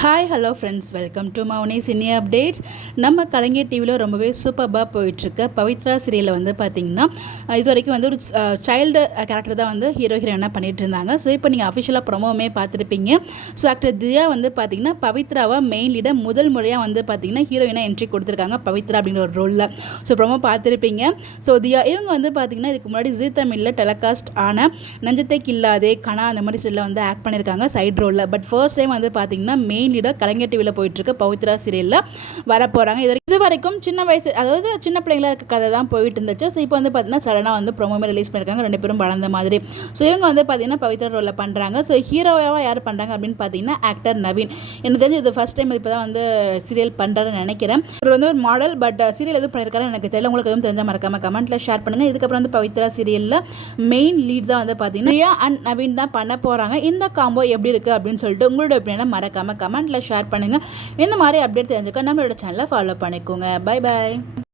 Hi hello friends, welcome to Mouni cine updates. நம்ம கலைஞர் டிவியில் ரொம்பவே சூப்பராக போயிட்டுருக்க பவித்ரா சீரியலில் வந்து பார்த்திங்கன்னா இது வரைக்கும் வந்து ஒரு சைல்டு கேரக்டர் தான் வந்து ஹீரோயினாக பண்ணிகிட்டு இருந்தாங்க. ஸோ இப்போ நீங்கள் அஃபிஷியலாக ப்ரொமோவுமே பார்த்துருப்பீங்க. ஸோ ஆக்டர் தியா வந்து பார்த்திங்கன்னா பவித்ராவை மெயின் லீடாக முதல் முறையாக வந்து பார்த்திங்கன்னா ஹீரோயினாக என்ட்ரி கொடுத்துருக்காங்க பவித்ரா அப்படிங்கிற ஒரு ரோலில். ஸோ ப்ரொமோ பார்த்துருப்பீங்க. ஸோ தியா இவங்க வந்து பார்த்திங்கன்னா இதுக்கு முன்னாடி ஜீ தமிழில் டெலிகாஸ்ட் ஆன நஞ்சத்தை கில்லாதே கனா அந்த மாதிரி சீரியலில் வந்து ஆக்ட் பண்ணியிருக்காங்க சைட் ரோலில். பட் ஃபர்ஸ்ட் டைம் வந்து பார்த்திங்கன்னா மெயின் லீடாக கலைஞர் டிவியில் போயிட்டுருக்க பவித்ரா சீரியலில் வர போகிறாங்க. இது வரைக்கும் சின்ன வயசு, அதாவது சின்ன பிள்ளைங்களா இருக்க கதை தான் போயிட்டு இருந்துச்சு. ஸோ இப்போ வந்து பார்த்தீங்கன்னா சடனாக வந்து ப்ரோமோமே ரிலீஸ் பண்ணியிருக்காங்க, ரெண்டு பேரும் வளர்ந்த மாதிரி. ஸோ இவங்க வந்து பார்த்தீங்கன்னா பவித்ரா ரோலில் பண்ணுறாங்க. ஸோ ஹீரோவாக யார் பண்ணுறாங்க அப்படின்னு பார்த்தீங்கன்னா ஆக்டர் நவீன். எனக்கு தெரிஞ்சு இது ஃபஸ்ட் டைம் இப்போ தான் வந்து சீரியல் பண்ணுறாருன்னு நினைக்கிறேன். இவர் வந்து ஒரு மாடல், பட் சீரியல் எதுவும் பண்ணியிருக்காரு எனக்கு தெரியல. உங்களுக்கு எதுவும் தெரிஞ்சால் மறக்காம கமெண்ட்டில் ஷேர் பண்ணுங்கள். இதுக்கப்புறம் வந்து பவித்ரா சீரியலில் மெயின் லீட் தான் வந்து பார்த்தீங்கன்னா தியா அண்ட் நவீன் தான் பண்ண போகிறாங்க. இந்த காம்போ எப்படி இருக்குது அப்படின்னு சொல்லிட்டு உங்களோட ஒப்பீனியனை மறக்காம கமெண்ட்டில் ஷேர் பண்ணுங்கள். இந்த மாதிரி அப்டேட் தெரிஞ்சுக்க நம்மளோட சேனலை ஃபாலோ பண்ணிக்கோங்க. Bye bye.